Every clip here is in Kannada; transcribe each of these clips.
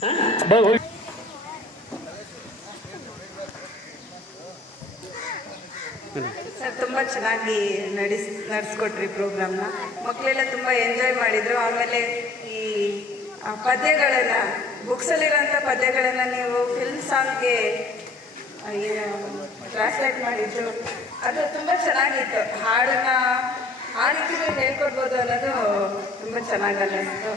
ಸರ್ ತುಂಬ ಚೆನ್ನಾಗಿ ನಡೆಸ್ ಪ್ರೋಗ್ರಾಮ್ ಪ್ರೋಗ್ರಾಮ್ನ ಮಕ್ಕಳೆಲ್ಲ ತುಂಬ ಎಂಜಾಯ್ ಮಾಡಿದ್ರು ಆಮೇಲೆ ಈ ಅಲ್ಲಿ ಬುಕ್ಸಲ್ಲಿರೋಂಥ ಪದ್ಯಗಳನ್ನು ನೀವು ಫಿಲ್ಮ್ ಸಾಂಗ್ಗೆ ಟ್ರಾನ್ಸ್ಲೇಟ್ ಮಾಡಿದ್ರು ಅದು ತುಂಬ ಚೆನ್ನಾಗಿತ್ತು ಹಾಡನ್ನ ಆ ರೀತಿಯಲ್ಲಿ ಹೇಳ್ಕೊಡ್ಬೋದು ಅನ್ನೋದು ತುಂಬ ಚೆನ್ನಾಗಿ ಅನ್ನಿಸ್ತು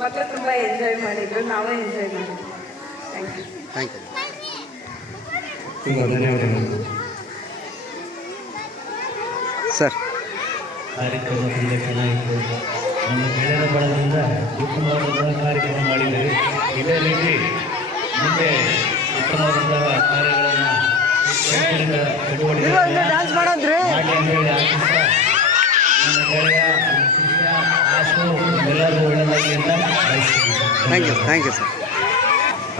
ಮಕ್ಕಳು ತುಂಬ ಎಂಜಾಯ್ ಮಾಡಿದ್ರು ನಾವೇ ಎಂಜಾಯ್ ಮಾಡಿದ್ವಿ ಥ್ಯಾಂಕ್ ಯು ಥ್ಯಾಂಕ್ ಯು ತುಂಬ ಧನ್ಯವಾದಗಳು ಸರ್ ಕಾರ್ಯಕ್ರಮ ತುಂಬ ಚೆನ್ನಾಗಿತ್ತು ನಮ್ಮ ಗೆಳೆಯರ ಬಳಗದಿಂದ ಉತ್ತಮವಾದಂತಹ ಕಾರ್ಯಕ್ರಮ ಮಾಡಿದ್ದೇವೆ ಇದೇ ರೀತಿ ಮುಂದೆ ಉತ್ತಮವಾದಂತಹ ಕಾರ್ಯಗಳನ್ನು ಚಟುವಟಿಕೆ ಮಾಡಿ ಅಂತ ಹೇಳಿ ಆಶಿಸ್ತಾ Thank you, sir.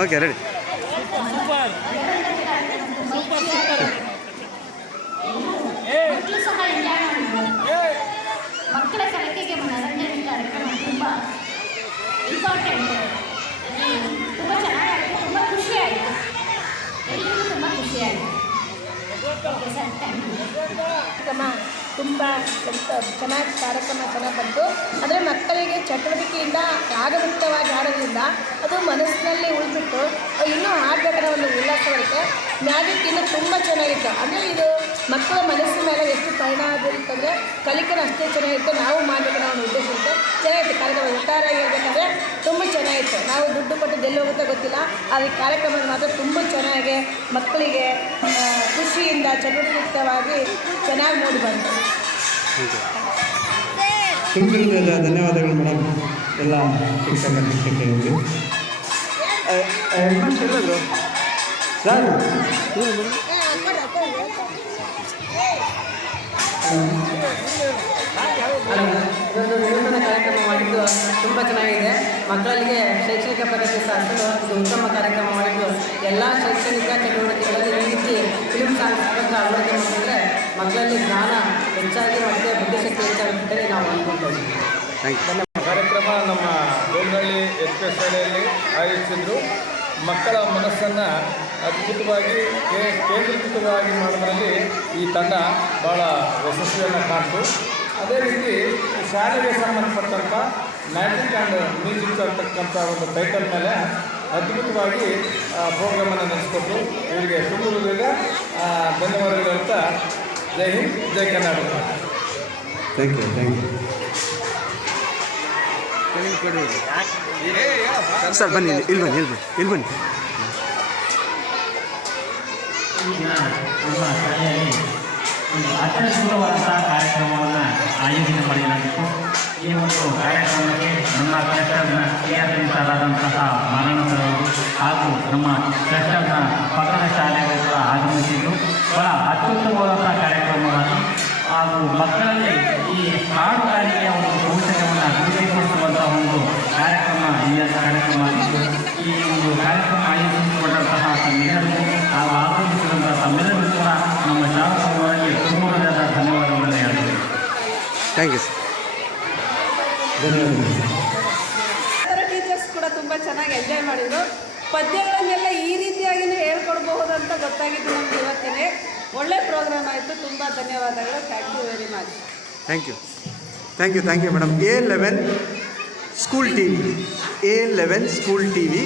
Okay, ready. Super. ತುಂಬ ಚೆನ್ನಾಗಿ ಕಾರ್ಯಕ್ರಮ ಚೆನ್ನಾಗಿ ಬಂತು ಆದರೆ ಮಕ್ಕಳಿಗೆ ಚಟುವಟಿಕೆಯಿಂದ ರಾಗಮುಕ್ತವಾಗಿ ಆಡೋದ್ರಿಂದ ಅದು ಮನಸ್ಸಿನಲ್ಲಿ ಉಳಿದ್ಬಿಟ್ಟು ಇನ್ನೂ ಆಡಬೇಕಾದ ಒಂದು ಬರುತ್ತೆ ಮ್ಯಾಜಿಕ್ ಇನ್ನೂ ತುಂಬ ಚೆನ್ನಾಗಿತ್ತು ಅಂದರೆ ಇದು ಮಕ್ಕಳ ಮನಸ್ಸಿನ ಮೇಲೆ ಎಷ್ಟು ಪರಿಣಾಮ ಬೀರುತ್ತಂದರೆ ಕಲಿಕೆನ ಅಷ್ಟೇ ಚೆನ್ನಾಗಿತ್ತು ನಾವು ಮಾಡಬೇಕು ಅನ್ನೋ ಉದ್ದೇಶ ಚೆನ್ನಾಗಿತ್ತು ಕಾರ್ಯಕ್ರಮ ಒಟ್ಟಾರೆಯಾಗಿ ತುಂಬ ಚೆನ್ನಾಗಿತ್ತು ನಾವು ದುಡ್ಡು ಕೊಟ್ಟು ಎಲ್ಲಿ ಹೋಗುತ್ತೋ ಗೊತ್ತಿಲ್ಲ ಆದರೆ ಕಾರ್ಯಕ್ರಮ ಮಾತ್ರ ತುಂಬ ಚೆನ್ನಾಗಿ ಮಕ್ಕಳಿಗೆ ಖುಷಿಯಿಂದ ಚಟುವಟಿಕೆಯುಕ್ತವಾಗಿ ಚೆನ್ನಾಗಿ ಮೂಡಿ ಬಂತು ಧನ್ಯವಾದಗಳು ಮೇಡಮ್ ಎಲ್ಲ ಶಿಕ್ಷಕರಿಗೆ ಸರ್ ಇದೊಂದು ನಿರೂಪಣ ಕಾರ್ಯಕ್ರಮ ಮಾಡಿದ್ದು ತುಂಬ ಚೆನ್ನಾಗಿದೆ ಮಕ್ಕಳಿಗೆ ಶೈಕ್ಷಣಿಕ ಪ್ರಗತಿ ಸಾಧಿಸಲು ಇದು ಉತ್ತಮ ಕಾರ್ಯಕ್ರಮ ಮಾಡಿದ್ದು ಎಲ್ಲ ಶೈಕ್ಷಣಿಕ ಚಟುವಟಿಕೆಗಳಲ್ಲಿ ಈ ರೀತಿ ಫಿಲ್ಮ್ ಸಾಂಸ್ಕೃತಿಕ ಅಳವಡಿಕೆ ಮಾಡಿದ್ರೆ ಮಕ್ಕಳಲ್ಲಿ ಜ್ಞಾನ ಹೆಚ್ಚಾಗಿ ಮತ್ತು ಬುದ್ಧಿಶಕ್ತಿ ಹೆಚ್ಚಾಗುತ್ತದೆ ನಾವು ಅಂದ್ಕೊಳ್ತೀವಿ ನಮ್ಮ ಕಾರ್ಯಕ್ರಮ ನಮ್ಮ ದೊಡ್ಡಹಳ್ಳಿ ಎಸ್ ಪಿ ಶಾಲೆಯಲ್ಲಿ ಆಯೋಜಿಸಿದ್ರು ಮಕ್ಕಳ ಮನಸ್ಸನ್ನು ಅದ್ಭುತವಾಗಿ ಕೇಂದ್ರೀಕೃತವಾಗಿ ಮಾಡೋದ್ರಲ್ಲಿ ಈ ತಂಡ ಭಾಳ ಯಶಸ್ವಿಯನ್ನು ಕಾಣ್ತು ಅದೇ ರೀತಿ ಶಾಲೆಗೆ ಸಂಬಂಧಪಟ್ಟಂಥ ಮ್ಯಾಜಿಕ್ ಆ್ಯಂಡ್ ಮ್ಯೂಸಿಕ್ ಅಂತಕ್ಕಂಥ ಒಂದು ಟೈಟಲ್ ಮೇಲೆ ಅದ್ಭುತವಾಗಿ ಪ್ರೋಗ್ರಾಮನ್ನು ನಡೆಸಿಕೊಟ್ಟು ಇವರಿಗೆ ತುಂಬುವುದರಿಂದ ಧನ್ಯವಾದಗಳು ಅಂತ ಜೈ ಹಿಂದ್ ಜೈ Karnataka thank you thank you sir ಬನ್ನಿ ಇಲ್ಲಿ ಬನ್ನಿ ಇಲ್ಲಿ ಬನ್ನಿ ಇಲ್ಲಿ ಬನ್ನಿ ಅತ್ಯಪೂರ್ಣವಾದ ಕಾರ್ಯಕ್ರಮವನ್ನು ಆಯೋಜನೆ ಮಾಡಲಾಗಿತ್ತು ಈ ಒಂದು ಕಾರ್ಯಕ್ರಮಕ್ಕೆ ನಮ್ಮ ಟ್ರಸ್ಟರ್ನ ಕ್ರಿಯಾಧೀತರಾದಂತಹ ಮಾರಣಸರವರು ಹಾಗೂ ನಮ್ಮ ಟ್ರಸ್ಟರ್ನ ಪಕ್ಕದ ಶಾಲೆಗಳು ಕೂಡ ಆಗಮಿಸಿದ್ದು ಬಹಳ ಅತ್ಯುತ್ತಮವಾದಂಥ ಕಾರ್ಯಕ್ರಮವನ್ನು ಹಾಗೂ ಮಕ್ಕಳಲ್ಲಿ ಈ ಹಾಡುಗಾರಿಕೆಯ ಒಂದು ಭವಿಷ್ಯ ಒಂದು ಕಾರ್ಯಕ್ರಮ ಎಸ್ ಕಾರ್ಯಕ್ರಮ ಆಗಿತ್ತು ಈ ಒಂದು ಕಾರ್ಯಕ್ರಮ ಆಯೋಜಿಸಿಕೊಂಡಂತಹ ಸಮ್ಮೇಳನ ಹಾಗೂ ಆಗಮಿಸಿದಂತಹ ಕೂಡ ನಮ್ಮ ಶಾಲಾ ಪರವಾಗಿ ಪೂರ್ಣವಾದ ಧನ್ಯವಾದಗಳನ್ನು ಹೇಳ್ತೇವೆ ಥ್ಯಾಂಕ್ ಯು ಸರ್ ಟೀಚರ್ಸ್ ಕೂಡ ತುಂಬ ಚೆನ್ನಾಗಿ ಎಂಜಾಯ್ ಮಾಡಿದರು ಪದ್ಯಗಳನ್ನೆಲ್ಲ ಈ ರೀತಿಯಾಗಿನೂ ಹೇಳ್ಕೊಡ್ಬಹುದು ಅಂತ ಗೊತ್ತಾಗಿದ್ದು ನಮ್ಗೆ ಇವತ್ತಿನೇ ಒಳ್ಳೆ ಪ್ರೋಗ್ರಾಮ್ ಆಯಿತು ತುಂಬ ಧನ್ಯವಾದಗಳು thank you very much thank you thank you thank you madam A eleven school TV A eleven school TV